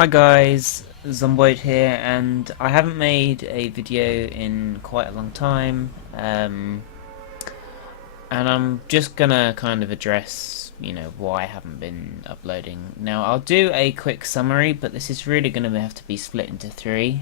Hi guys, Zomboid here, and I haven't made a video in quite a long time, and I'm just gonna kind of address, why I haven't been uploading. Now, I'll do a quick summary, but this is really gonna have to be split into three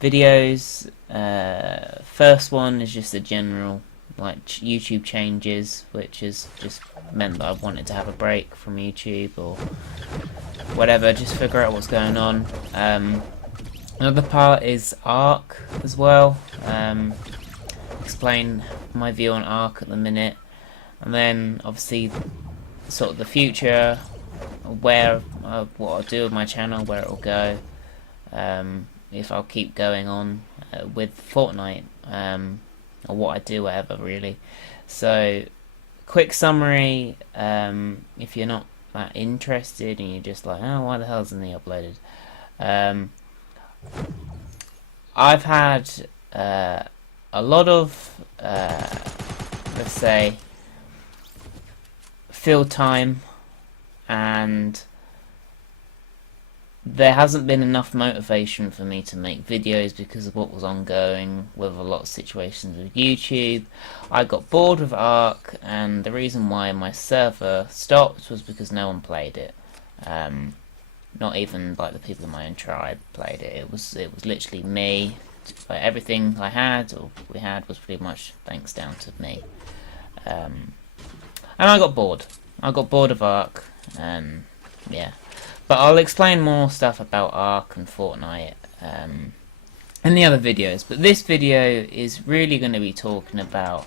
videos. First one is just a general, like, YouTube changes, which has just meant that I wanted to have a break from YouTube or whatever, just figure out what's going on. Another part is Arc as well. Explain my view on Arc at the minute, and then obviously sort of the future, where what I'll do with my channel, where it'll go, if I'll keep going on with Fortnite, or what I do, whatever really. So, quick summary. If you're not that interested and you're just like, oh, why the hell isn't he uploaded? I've had a lot of, let's say, field time, and there hasn't been enough motivation for me to make videos because of what was ongoing with a lot of situations with YouTube. I got bored with Ark, and the reason why my server stopped was because no one played it. Not even like the people in my own tribe played it. It was literally me. Like, everything I had or we had was pretty much thanks down to me. And I got bored. I got bored of Ark, and yeah. But I'll explain more stuff about Ark and Fortnite in the other videos. But this video is really going to be talking about,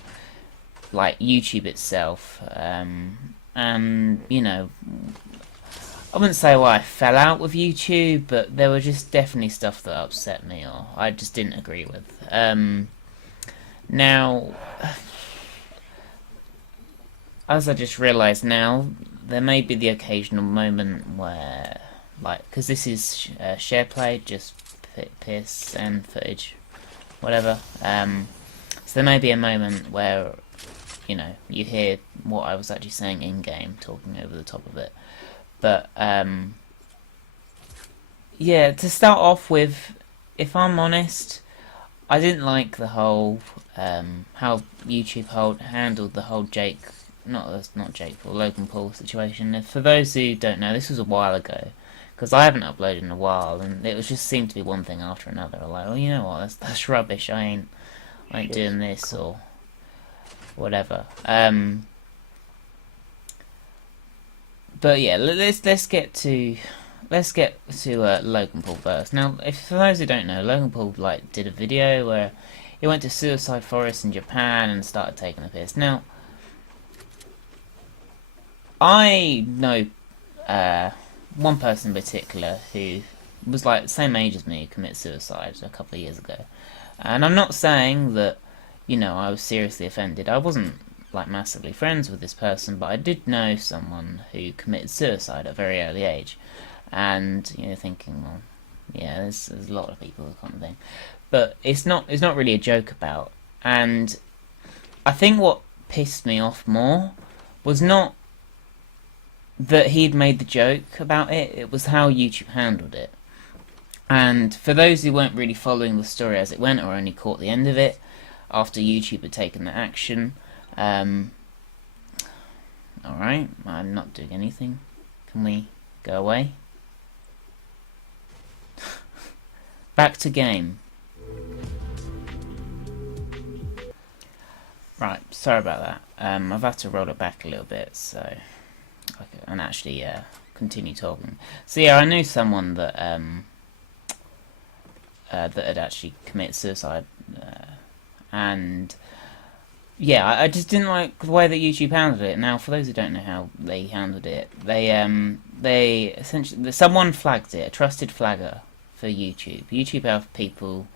like, YouTube itself. And, I wouldn't say why I fell out with YouTube, but there were just definitely stuff that upset me or I just didn't agree with. Now, as I just realised now, there may be the occasional moment where, like, because this is share play, just piss and footage, whatever. So there may be a moment where, you hear what I was actually saying in game, talking over the top of it. But yeah, to start off with, if I'm honest, I didn't like the whole how YouTube handled the whole not Jake Paul, Logan Paul situation. For those who don't know, this was a while ago, because I haven't uploaded in a while, and it was just seemed to be one thing after another. Like, well, you know what, that's rubbish. I ain't doing this or whatever. But yeah, let's get to Logan Paul first. Now, for those who don't know, Logan Paul did a video where he went to Suicide Forest in Japan and started taking a piss. Now, I know one person in particular who was like the same age as me, who committed suicide a couple of years ago, and I'm not saying that I was seriously offended. I wasn't like massively friends with this person, but I did know someone who committed suicide at a very early age, and thinking, well, yeah, there's a lot of people who kind of thing, but it's not really a joke about. And I think what pissed me off more was not that he'd made the joke about it, it was how YouTube handled it. And for those who weren't really following the story as it went, or only caught the end of it after YouTube had taken the action, alright, I'm not doing anything. Can we go away? Back to game. Right, sorry about that. I've had to roll it back a little bit, so and actually continue talking. So yeah, I knew someone that that had actually committed suicide, and yeah, I just didn't like the way that YouTube handled it. Now, for those who don't know how they handled it, they essentially, someone flagged it, a trusted flagger for YouTube. YouTube have people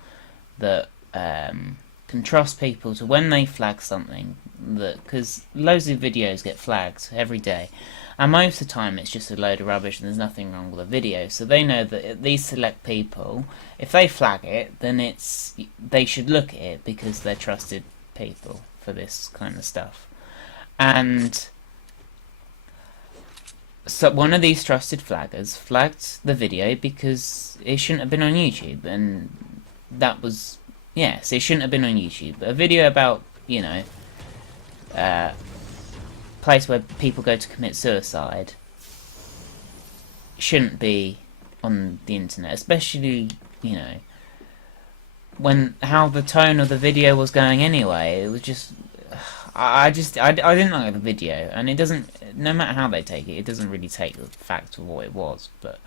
that can trust people to, when they flag something, that, because loads of videos get flagged every day, and most of the time it's just a load of rubbish and there's nothing wrong with the video, so they know that these select people, if they flag it, then they should look at it because they're trusted people for this kind of stuff. And So one of these trusted flaggers flagged the video because it shouldn't have been on YouTube, and that was, yes, it shouldn't have been on YouTube. A video about, you know, place where people go to commit suicide shouldn't be on the internet, especially, you know, when how the tone of the video was going anyway. It was just, I didn't like the video, and it doesn't, no matter how they take it, it doesn't really take the fact of what it was, but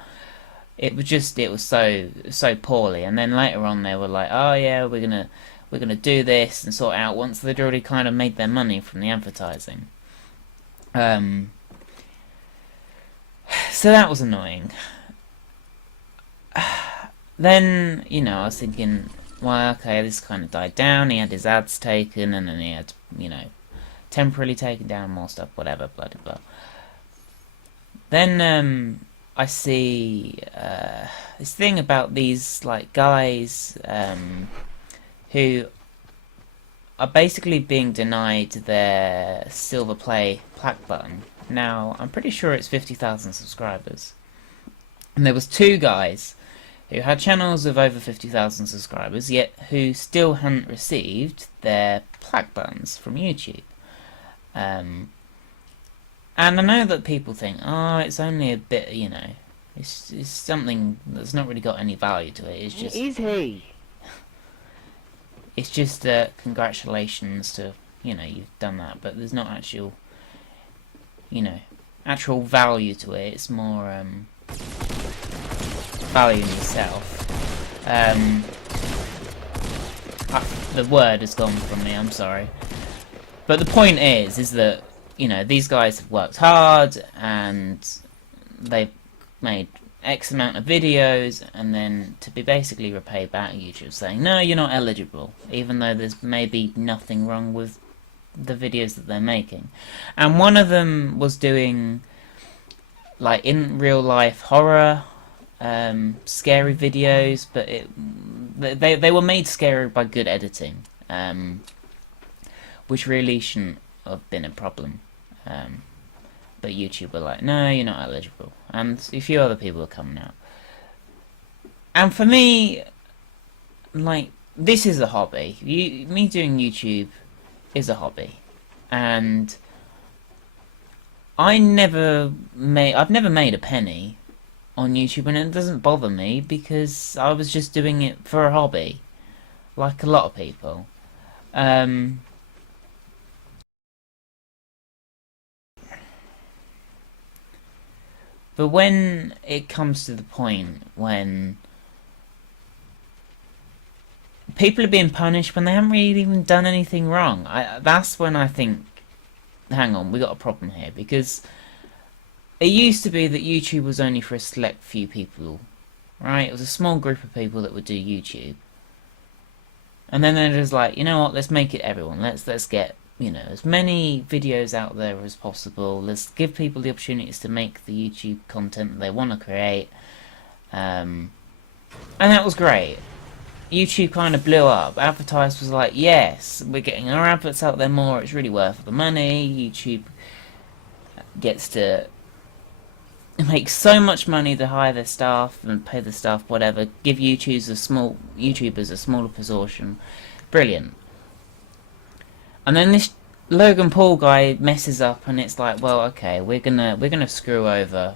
it was so poorly. And then later on they were like, oh yeah, we're gonna do this and sort out, once they'd already kind of made their money from the advertising. So that was annoying. Then, you know, I was thinking, well, okay, this kind of died down. He had his ads taken, and then he had, you know, temporarily taken down more stuff, whatever, blah, blah, blah. Then, I see this thing about these, like, guys who are basically being denied their silver play plaque button. Now, I'm pretty sure it's 50,000 subscribers. And there was two guys who had channels of over 50,000 subscribers, yet who still hadn't received their plaque buttons from YouTube. And I know that people think, oh, it's only a bit, you know, it's something that's not really got any value to it. It's just... Is he? It's just congratulations to, you know, you've done that, but there's not actual, you know, actual value to it. It's more value in yourself. The word has gone from me, I'm sorry. But the point is that, you know, these guys have worked hard, and they've made X amount of videos, and then to be basically repaid back, YouTube saying, no, you're not eligible, even though there's maybe nothing wrong with the videos that they're making. And one of them was doing, like, in real life horror, scary videos, but they were made scary by good editing, which really shouldn't have been a problem. But YouTube were like, no, you're not eligible. And a few other people are coming out. And for me, like, this is a hobby. Me doing YouTube is a hobby. And I've never made a penny on YouTube, and it doesn't bother me because I was just doing it for a hobby, like a lot of people. But when it comes to the point when people are being punished when they haven't really even done anything wrong, that's when I think, hang on, we got a problem here. Because it used to be that YouTube was only for a select few people, right? It was a small group of people that would do YouTube. And then they're just like, you know what, let's make it everyone. Let's get, you know, as many videos out there as possible. Let's give people the opportunities to make the YouTube content that they want to create. And that was great. YouTube kind of blew up. Advertisers was like, yes, we're getting our adverts out there more. It's really worth the money. YouTube gets to make so much money to hire their staff and pay the staff whatever. Give YouTubers a smaller proportion. Brilliant. And then this Logan Paul guy messes up, and it's like, well, okay, we're gonna screw over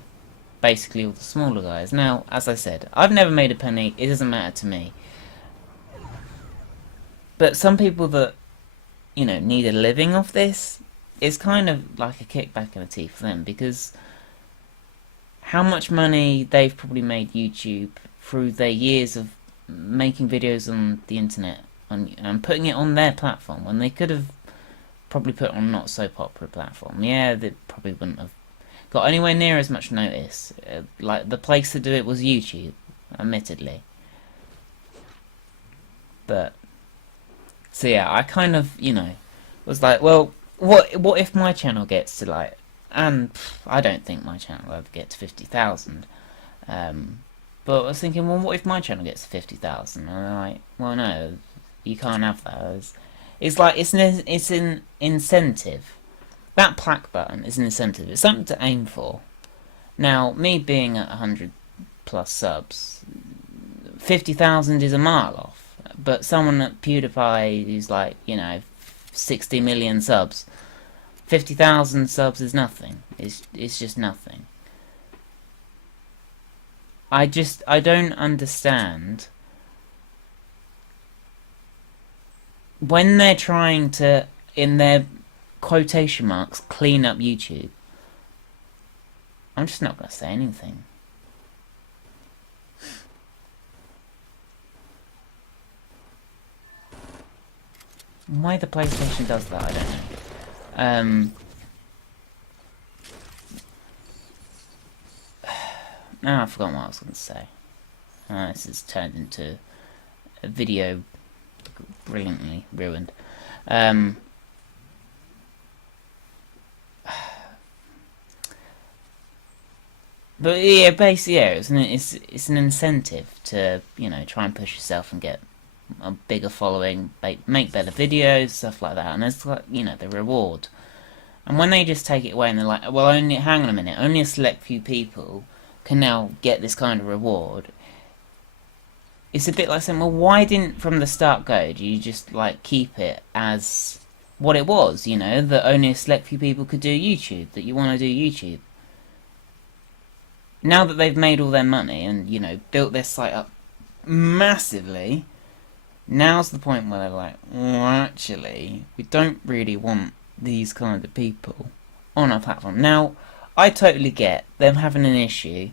basically all the smaller guys. Now, as I said, I've never made a penny. It doesn't matter to me. But some people that, you know, need a living off this, it's kind of like a kickback in the teeth for them, because how much money they've probably made YouTube through their years of making videos on the internet and putting it on their platform, when they could have probably put on not so popular platform. Yeah, they probably wouldn't have got anywhere near as much notice. Like, the place to do it was YouTube, admittedly. But so yeah, I kind of, you know, was like, well, what if my channel gets to, like, and I don't think my channel will ever get to 50,000. But I was thinking, well, what if my channel gets to 50,000? And I'm like, well, no, you can't have that. It's like, it's an incentive. That plaque button is an incentive. It's something to aim for. Now, me being at 100 plus subs, 50,000 is a mile off. But someone at PewDiePie who's like, 60 million subs, 50,000 subs is nothing. It's just nothing. I don't understand when they're trying to, in their quotation marks, clean up YouTube. I'm just not going to say anything. Why the PlayStation does that, I don't know. Now I've forgotten what I was going to say. This has turned into a video brilliantly ruined. But yeah, basically, yeah, it's an incentive to try and push yourself and get a bigger following, make better videos, stuff like that, and there's like the reward. And when they just take it away and they're like, well, hang on a minute, only a select few people can now get this kind of reward. It's a bit like saying, well, why didn't from the start go? Do you just like keep it as what it was? That only a select few people could do YouTube. That you want to do YouTube. Now that they've made all their money and built their site up massively, now's the point where they're like, well, actually, we don't really want these kind of people on our platform. Now, I totally get them having an issue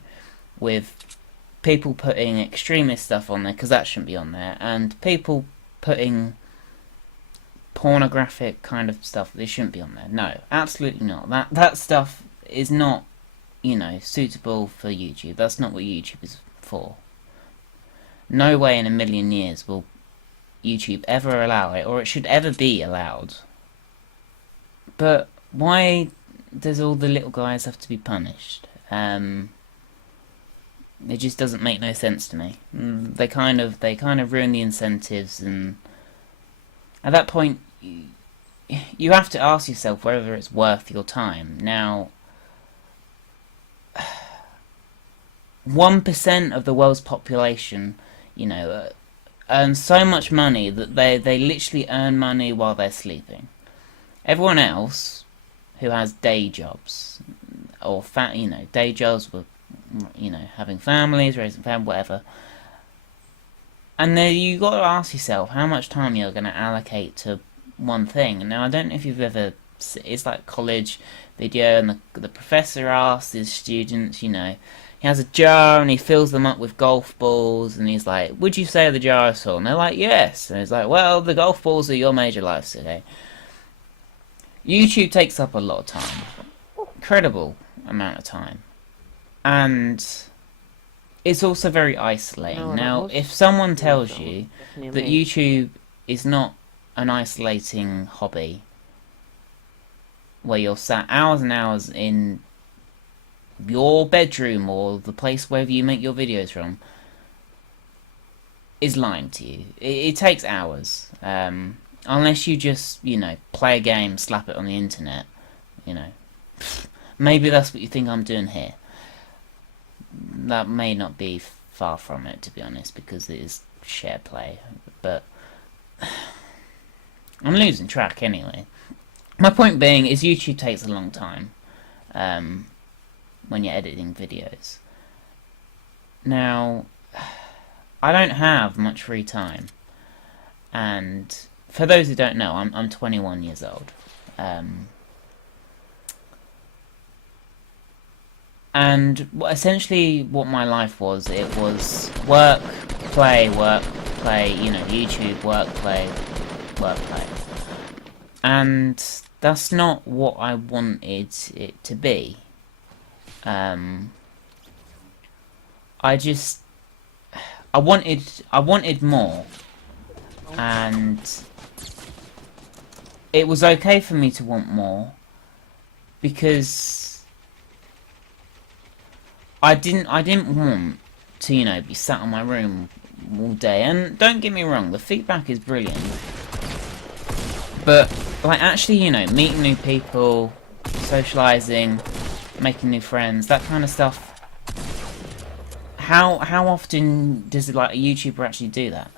with people putting extremist stuff on there, because that shouldn't be on there, and people putting pornographic kind of stuff, they shouldn't be on there. No, absolutely not. That stuff is not, suitable for YouTube. That's not what YouTube is for. No way in a million years will YouTube ever allow it, or it should ever be allowed. But why does all the little guys have to be punished? It just doesn't make no sense to me. They kind of ruin the incentives, and at that point, you have to ask yourself whether it's worth your time. Now, 1% of the world's population, earn so much money that they literally earn money while they're sleeping. Everyone else who has day jobs, or day jobs with, having families, raising family, whatever. And then you got to ask yourself how much time you're going to allocate to one thing. Now, I don't know if you've ever, it's like college video, and the professor asks his students, he has a jar and he fills them up with golf balls, and he's like, would you say the jar is full? And they're like, yes. And he's like, well, the golf balls are your major life today. YouTube takes up a lot of time. Incredible amount of time. And it's also very isolating. Now, if someone tells you that YouTube is not an isolating hobby, where you're sat hours and hours in your bedroom or the place wherever you make your videos from, is lying to you. It takes hours. Unless you just, play a game, slap it on the internet, Maybe that's what you think I'm doing here. That may not be far from it, to be honest, because it is share play. But I'm losing track anyway. My point being is YouTube takes a long time when you're editing videos. Now, I don't have much free time. And for those who don't know, I'm 21 years old. And essentially what my life was, it was work, play, YouTube, work, play. And that's not what I wanted it to be. I wanted more. And it was okay for me to want more, because I didn't want to, be sat in my room all day. And don't get me wrong, the feedback is brilliant. But, actually, meeting new people, socialising, making new friends, that kind of stuff. How often does like a YouTuber actually do that?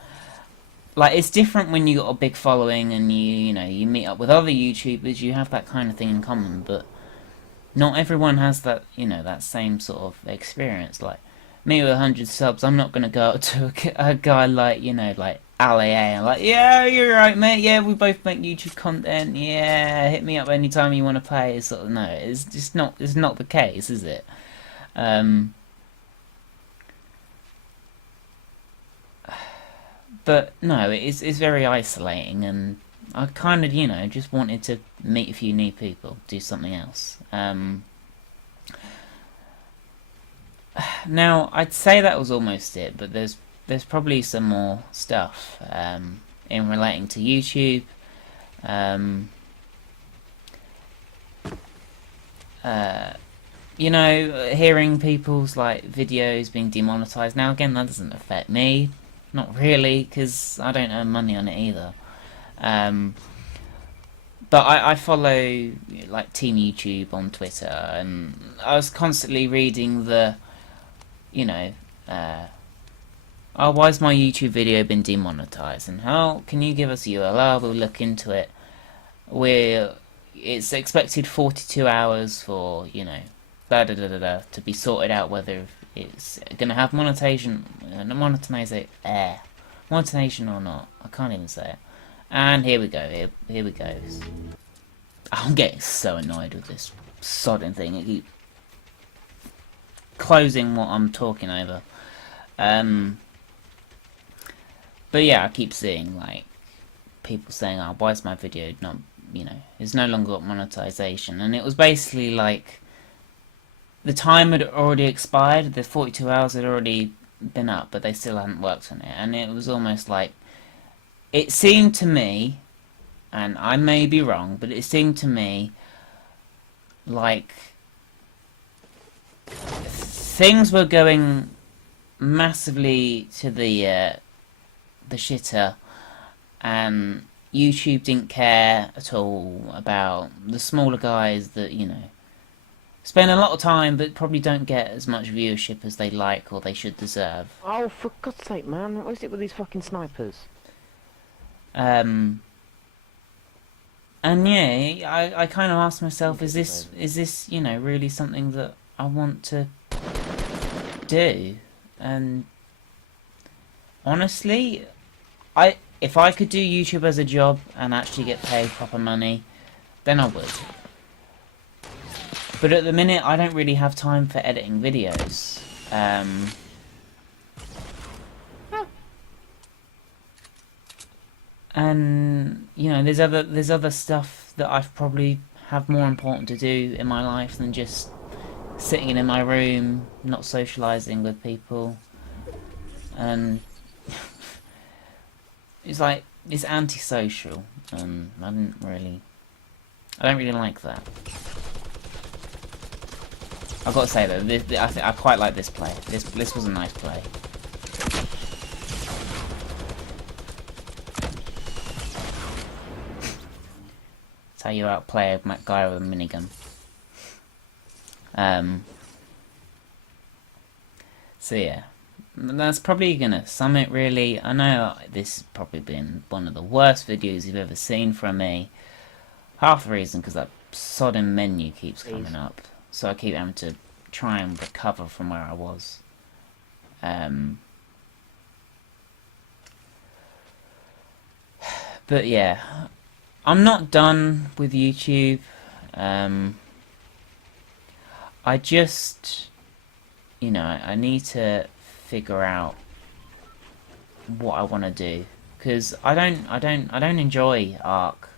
Like, it's different when you got a big following and you know, you meet up with other YouTubers, you have that kind of thing in common, but not everyone has that, you know, that same sort of experience. Like, me with 100 subs, I'm not going to go up to a guy like, you know, like LAA and like, yeah, you're right, mate, yeah, we both make YouTube content, yeah, hit me up anytime you want to play. Sort of, no, it's just not, it's not the case, is it? But no, it's very isolating, and I kind of, you know, just wanted to meet a few new people, do something else. Now, I'd say that was almost it, but there's probably some more stuff in relating to YouTube. You know, hearing people's like videos being demonetized. Now, again, that doesn't affect me, not really, because I don't earn money on it either. But I follow like Team YouTube on Twitter, and I was constantly reading the, you know, oh, why's my YouTube video been demonetized? And how can you give us a URL? We'll look into it. It's expected 42 hours for, you know, to be sorted out whether it's gonna have monetization or not. I can't even say it. And here we go. Here we go. I'm getting so annoyed with this sodding thing. It keeps closing what I'm talking over. But yeah, I keep seeing like people saying, "Oh, why is my video not, you know, it's no longer got monetization?" And it was basically like the time had already expired. The 42 hours had already been up, but they still hadn't worked on it. And it was almost like, it seemed to me, and I may be wrong, but it seemed to me like things were going massively to the shitter, and YouTube didn't care at all about the smaller guys that, you know, spend a lot of time but probably don't get as much viewership as they like or they should deserve. Oh, for God's sake, man, what is it with these fucking snipers? And yeah, I kind of asked myself, is this, you know, really something that I want to do? And honestly, if I could do YouTube as a job and actually get paid proper money, then I would. But at the minute, I don't really have time for editing videos. And you know, there's other stuff that I probably have more important to do in my life than just sitting in my room, not socializing with people. And it's like, it's antisocial, and I don't really like that. I've got to say though, I quite like this play. This was a nice play. That's how you outplay a guy with a minigun. So yeah, that's probably gonna sum it really. I know this has probably been one of the worst videos you've ever seen from me. Half the reason because that sodden menu keeps coming up, so I keep having to try and recover from where I was. But yeah, I'm not done with YouTube. I just, you know, I need to figure out what I want to do, because I don't enjoy Ark.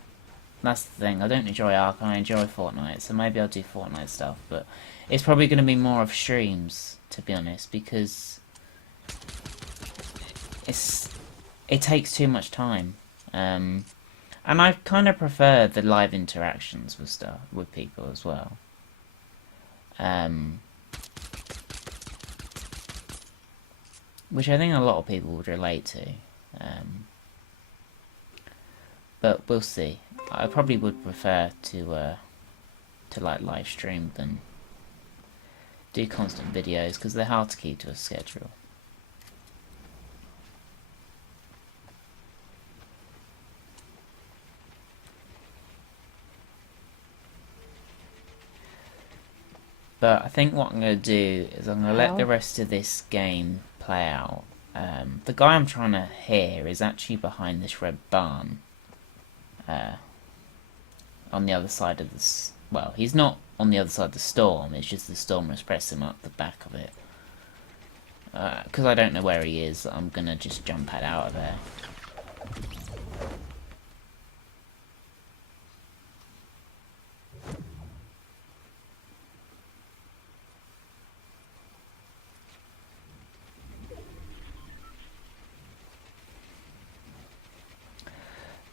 That's the thing. I don't enjoy Ark, and I enjoy Fortnite. So maybe I'll do Fortnite stuff, but it's probably going to be more of streams, to be honest, because it takes too much time. And I kind of prefer the live interactions with people as well. Which I think a lot of people would relate to. But we'll see. I probably would prefer to like live stream than do constant videos because they're hard to keep to a schedule. But I think what I'm going to do is I'm going to let the rest of this game play out. The guy I'm trying to hear is actually behind this red barn. On the other side of this. Well, he's not on the other side of the storm, it's just the storm has pressed him up the back of it. Because I don't know where he is, I'm going to just jump out of there.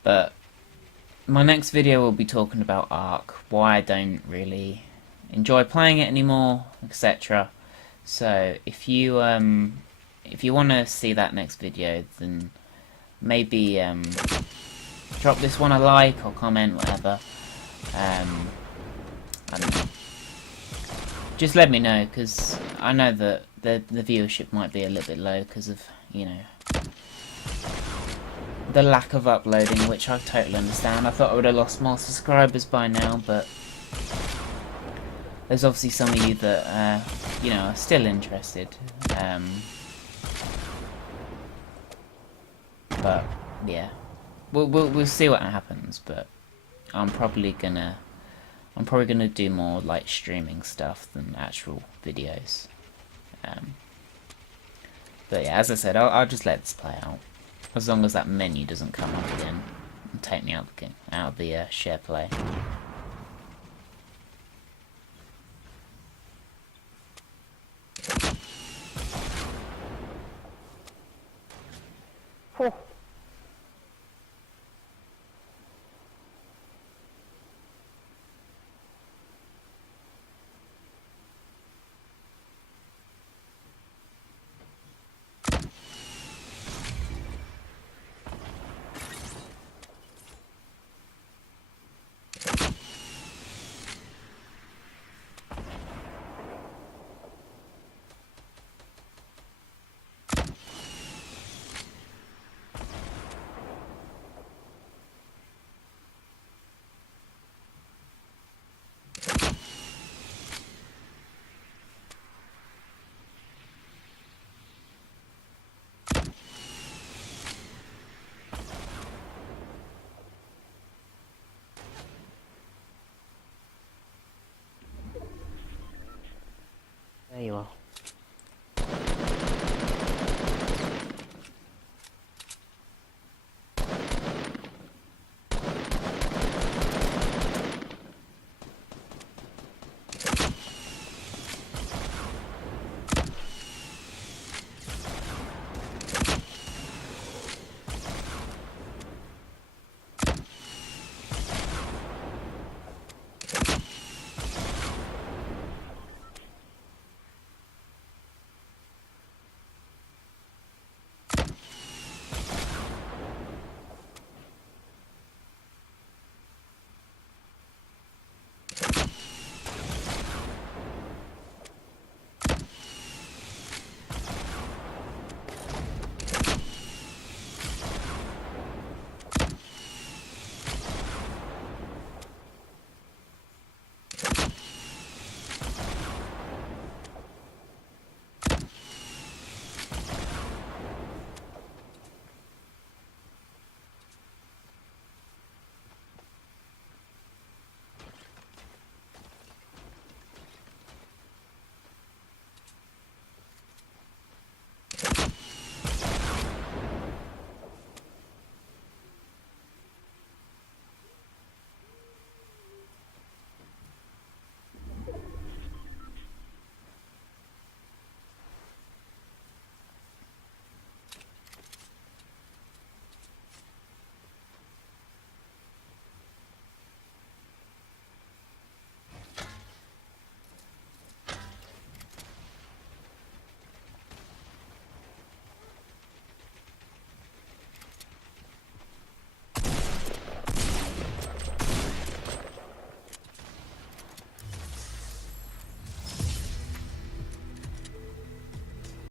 But my next video will be talking about Ark, why I don't really enjoy playing it anymore, etc. So if you want to see that next video, then maybe drop this one a like or comment, whatever. I don't know. Just let me know, because I know that the viewership might be a little bit low because of, you know, the lack of uploading, which I totally understand. I thought I would have lost more subscribers by now, but there's obviously some of you that, you know, are still interested. But yeah, we'll see what happens. But I'm probably gonna do more like streaming stuff than actual videos. But yeah, as I said, I'll just let this play out. As long as that menu doesn't come up again and take me out of the share play. Oh.